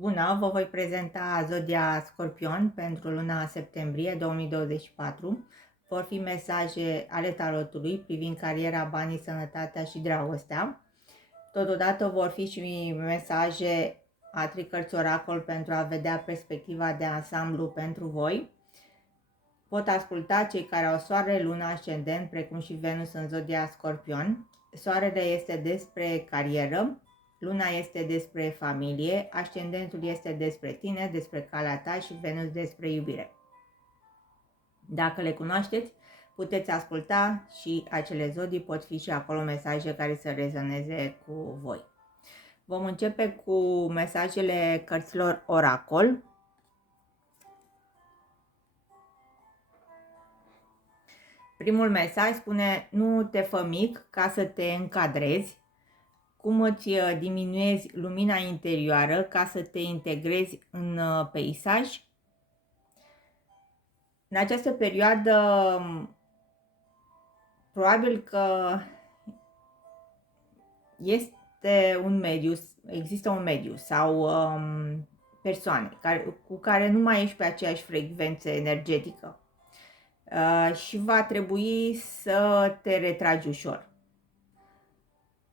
Bună, vă voi prezenta zodia Scorpion pentru luna septembrie 2024. Vor fi mesaje ale tarotului privind cariera, banii, sănătatea și dragostea. Totodată vor fi și mesaje a trei cărți oracol pentru a vedea perspectiva de ansamblu pentru voi. Pot asculta cei care au soare, luna, ascendent, precum și Venus în zodia Scorpion. Soarele este despre carieră, luna este despre familie, ascendentul este despre tine, despre calea ta și Venus despre iubire. Dacă le cunoașteți, puteți asculta și acele zodii, pot fi și acolo mesaje care să rezoneze cu voi. Vom începe cu mesajele cărților oracol. Primul mesaj spune: nu te fă mic ca să te încadrezi, cum îți diminuezi lumina interioară ca să te integrezi în peisaj. În această perioadă, probabil că există un mediu sau persoane cu care nu mai ești pe aceeași frecvență energetică și va trebui să te retragi ușor.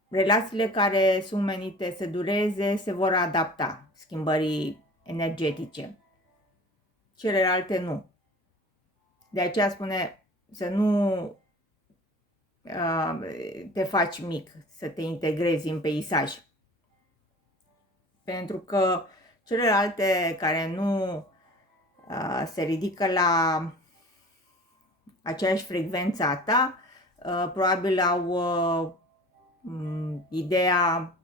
Relațiile care sunt menite să dureze se vor adapta schimbării energetice, celelalte nu. De aceea spune să nu te faci mic, să te integrezi în peisaj. Pentru că celelalte care nu se ridică la aceeași frecvență a ta, probabil au ideea: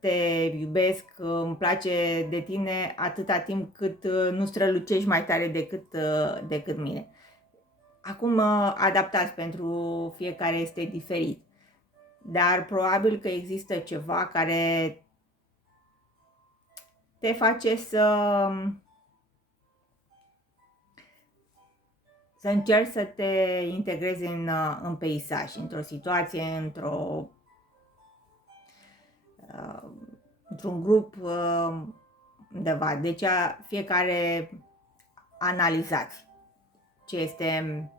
te iubesc, îmi place de tine atâta timp cât nu strălucești mai tare decât mine. Acum adaptați, pentru fiecare este diferit, dar probabil că există ceva care te face să încerci să te integrezi în peisaj, într-o situație, într-un grup, undeva. Deci fiecare analizați ce este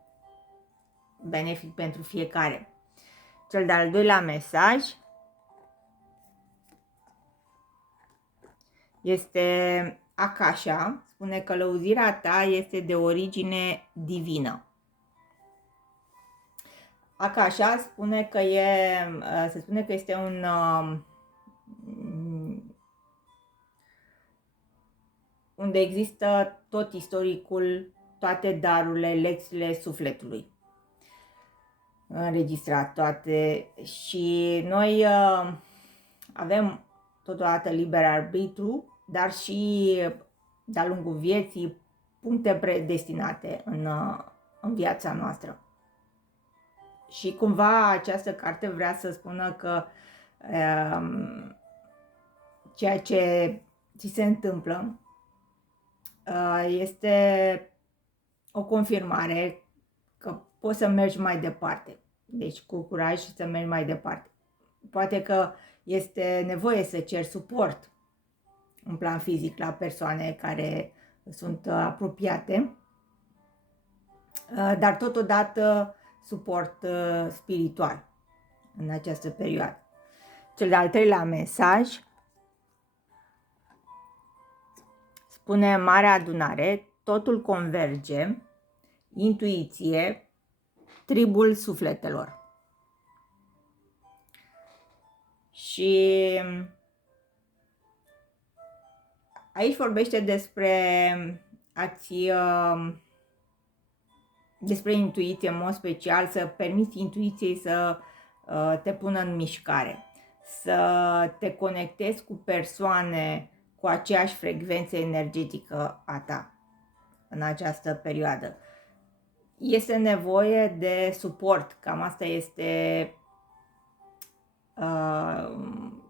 benefic pentru fiecare. Cel de-al doilea mesaj este Akasha. Spune: călăuzirea ta este de origine divină. Akasha spune că se spune că este unde există tot istoricul, toate darurile, lecțiile sufletului înregistrat, toate. Și noi avem totodată liber arbitru, dar și de-a lungul vieții puncte predestinate în viața noastră. Și cumva această carte vrea să spună că ceea ce ți se întâmplă este o confirmare că poți să mergi mai departe. Deci cu curaj să mergi mai departe. Poate că este nevoie să ceri suport în plan fizic la persoane care sunt apropiate, dar totodată suport spiritual în această perioadă. Cel de-al treilea mesaj spune: Marea Adunare, totul converge, intuiție, tribul sufletelor. Și aici vorbește despre intuiție, în mod special, să permiți intuiției să te pună în mișcare, să te conectezi cu persoane cu aceeași frecvență energetică a ta în această perioadă. Este nevoie de suport, cam asta este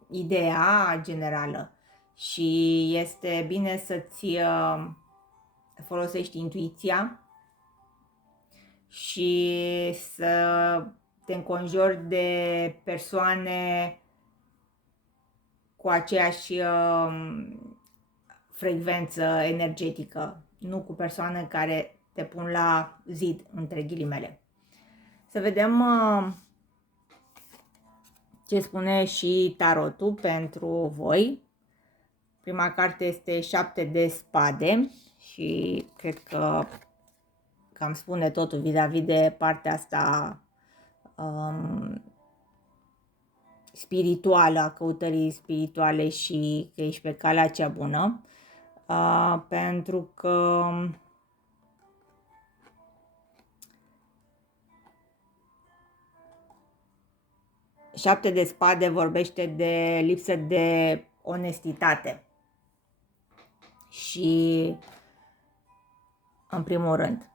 ideea generală, și este bine să-ți folosești intuiția și să te înconjori de persoane cu cu aceeași frecvență energetică, nu cu persoane care te pun la zid, între ghilimele. Să vedem ce spune și tarotul pentru voi. Prima carte este 7 de spade și cred că cam spune totul vis-a-vis de partea asta spirituală, a căutării spirituale și că ești pe calea cea bună, pentru că șapte de spade vorbește de lipsă de onestitate și, în primul rând,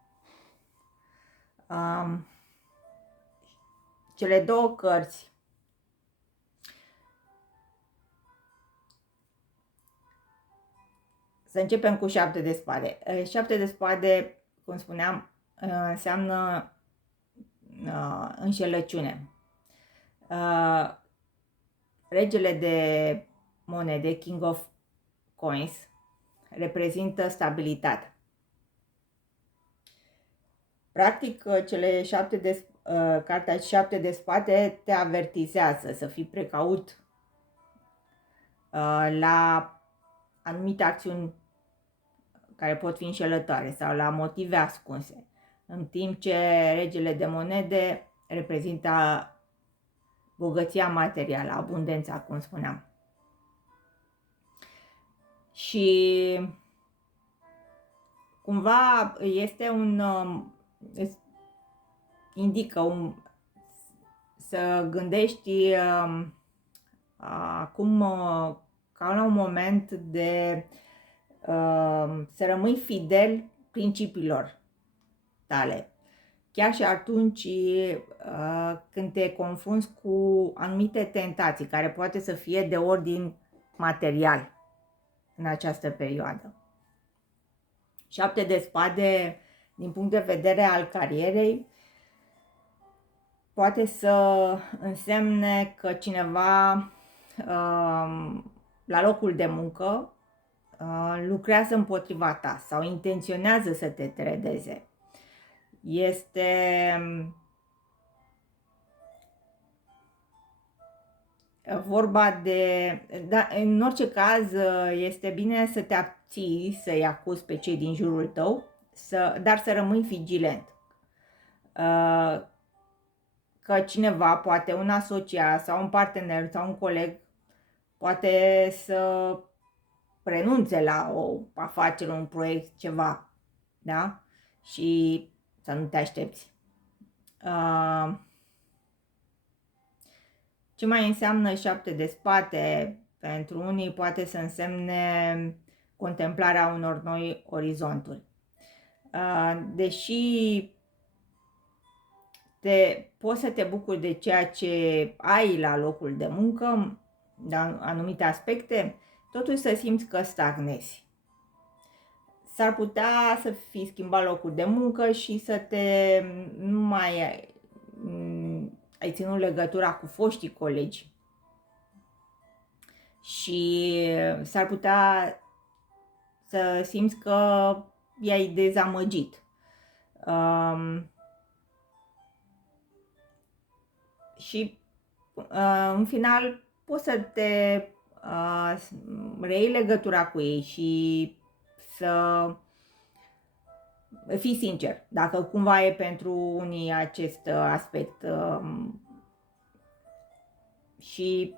cele două cărți să începem cu 7 de spade. 7 de spade, cum spuneam, înseamnă înșelăciune. Regele de monede, King of Coins, reprezintă stabilitate. Practic, cartea 7 de spade te avertizează să fii precaut la anumite acțiuni care pot fi înșelătoare sau la motive ascunse, în timp ce regele de monede reprezintă bogăția materială, abundența, cum spuneam. Și cumva este indică să gândești acum ca la un moment de să rămâi fidel principiilor tale. Chiar și atunci când te confrunți cu anumite tentații, care poate să fie de ordin material în această perioadă. 7 de spade, din punct de vedere al carierei, poate să însemne că cineva la locul de muncă lucrează împotriva ta sau intenționează să te trădeze. Este vorba de, în orice caz, este bine să te abții, să-i acuzi pe cei din jurul tău, dar să rămâi vigilent. Că cineva, poate un asociat sau un partener sau un coleg, poate să renunțe la o afacere, un proiect, ceva, da? Și să nu te aștepți. Ce mai înseamnă 7 de spade? Pentru unii poate să însemne contemplarea unor noi orizonturi. Deși poți să te bucuri de ceea ce ai la locul de muncă, de anumite aspecte, totuși să simți că stagnezi. S-ar putea să fii schimbat locul de muncă și nu mai ai ținut legătura cu foștii colegi și s-ar putea să simți că i-ai dezamăgit. Și în final poți să te reiei legătura cu ei și să fii sincer, dacă cumva e pentru unii acest aspect, și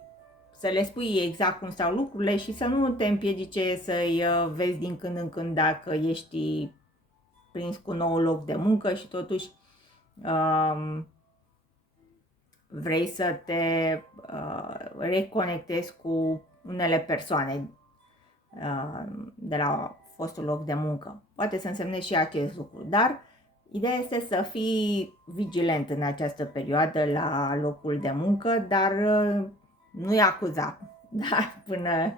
să le spui exact cum stau lucrurile și să nu te împiedice să-i vezi din când în când dacă ești prins cu un nou loc de muncă și totuși vrei să te reconectezi cu unele persoane de la fostul loc de muncă. Poate să însemne și acest lucru, dar ideea este să fii vigilent în această perioadă la locul de muncă, dar nu-i acuza, da? Până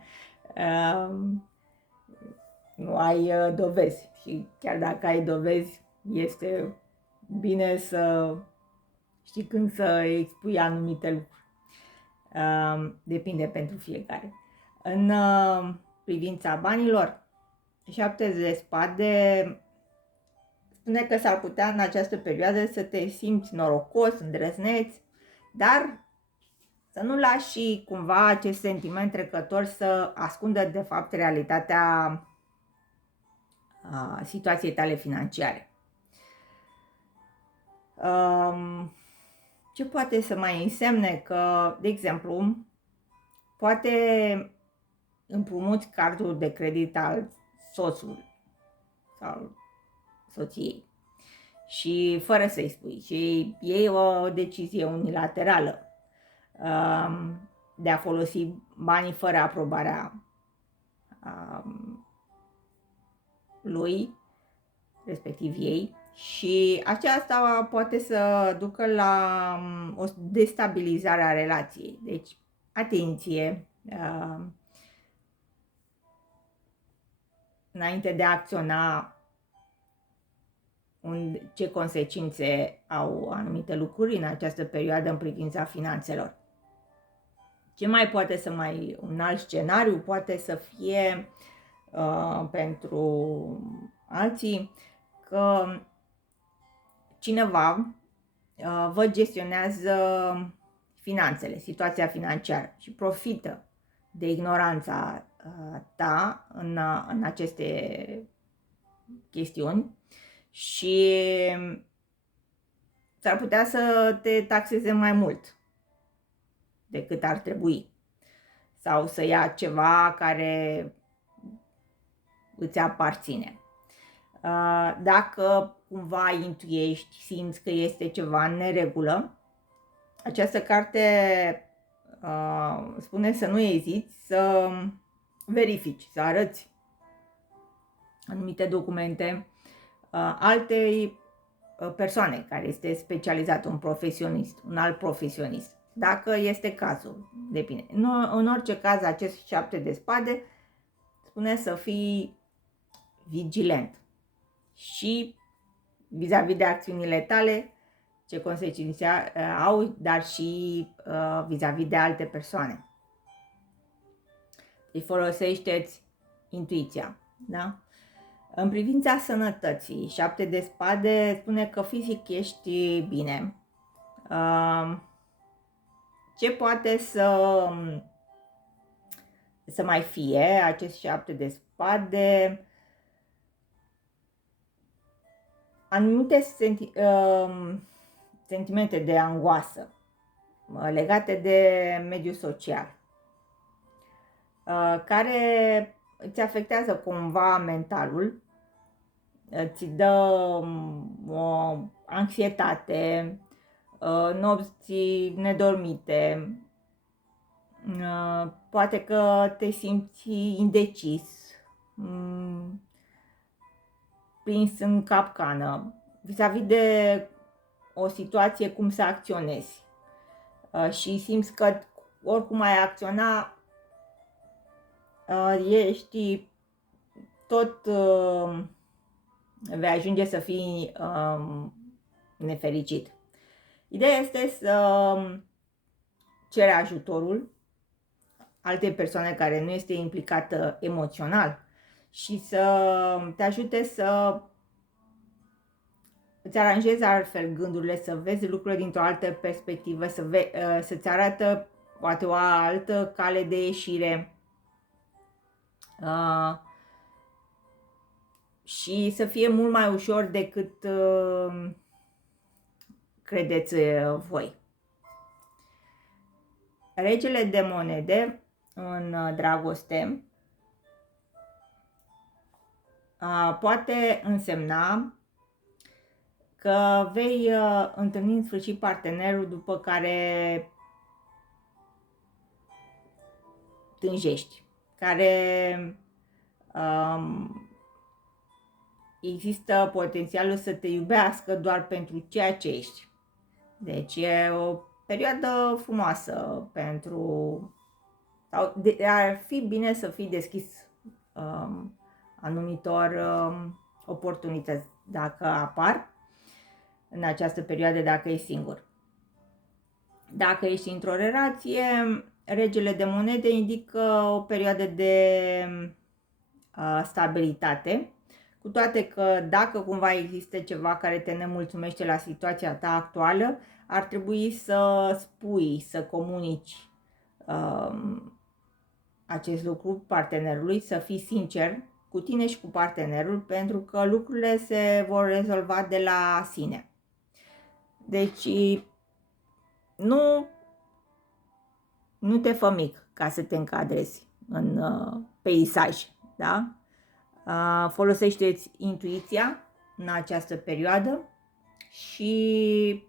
nu ai dovezi. Și chiar dacă ai dovezi, este bine să știi când să expui anumite lucruri. Depinde pentru fiecare. În privința banilor, 7 de spade spune că s-ar putea în această perioadă să te simți norocos, îndrăzneț, dar să nu lași cumva acest sentiment trecător să ascundă de fapt realitatea situației tale financiare. Ce poate să mai însemne? Că, de exemplu, poate împrumuți cardul de credit al soțului sau soției și fără să-i spui, și iei o decizie unilaterală de a folosi banii fără aprobarea lui, respectiv ei, și aceasta poate să ducă la o destabilizare a relației. Deci, atenție! Înainte de a acționa, ce consecințe au anumite lucruri în această perioadă în privința finanțelor. Ce mai poate să mai, un alt scenariu poate să fie pentru alții că cineva vă gestionează finanțele, situația financiară și profită de ignoranța ta în aceste chestiuni și s-ar putea să te taxeze mai mult decât ar trebui sau să ia ceva care îți aparține. Dacă cumva intuiești, simți că este ceva în neregulă, această carte spune să nu eziți să verifici, să arăți anumite documente altei persoane care este specializat, un profesionist, un alt profesionist, dacă este cazul, depinde. În orice caz, acest 7 de spade spune să fii vigilent și vis-a-vis de acțiunile tale, ce consecințe au, dar și vis-a-vis de alte persoane. Deci folosește-ți intuiția, da? În privința sănătății, 7 de spade spune că fizic ești bine. Ce poate să mai fie acest 7 de spade? Anumite sentimente de angoasă legate de mediul social, care îți afectează cumva mentalul, îți dă o anxietate, nopți nedormite, poate că te simți indecis, prins în capcană, vis-a-vis de o situație, cum să acționezi, și simți că oricum ai acționa, ești tot, vei ajunge să fii nefericit. Ideea este să cere ajutorul altei persoane care nu este implicată emoțional și să te ajute să îți aranjezi altfel gândurile, să vezi lucrurile dintr-o altă perspectivă, să-ți arată poate o altă cale de ieșire și să fie mult mai ușor decât credeți voi. Regele de monede în dragoste poate însemna că vei întâlni în sfârșit partenerul după care tânjești, care există potențialul să te iubească doar pentru ceea ce ești. Deci e o perioadă frumoasă ar fi bine să fii deschis anumitor oportunități dacă apar în această perioadă, dacă ești singur. Dacă ești într-o relație, Regele de monede indică o perioadă de stabilitate, cu toate că dacă cumva există ceva care te nemulțumește la situația ta actuală, ar trebui să spui, să comunici acest lucru partenerului, să fii sincer cu tine și cu partenerul, pentru că lucrurile se vor rezolva de la sine. Deci nu te fă mic ca să te încadrezi în peisaj, da? Folosește-ți intuiția în această perioadă și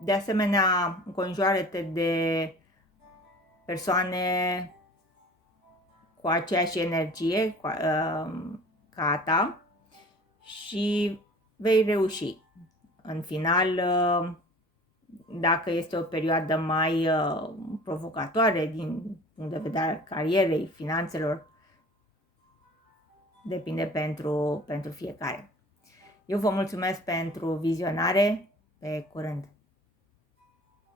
de asemenea înconjoară-te de persoane cu aceeași energie ca a ta și vei reuși. În final, dacă este o perioadă mai provocatoare din punct de vedere al carierei, finanțelor, depinde pentru fiecare. Eu vă mulțumesc pentru vizionare. Pe curând!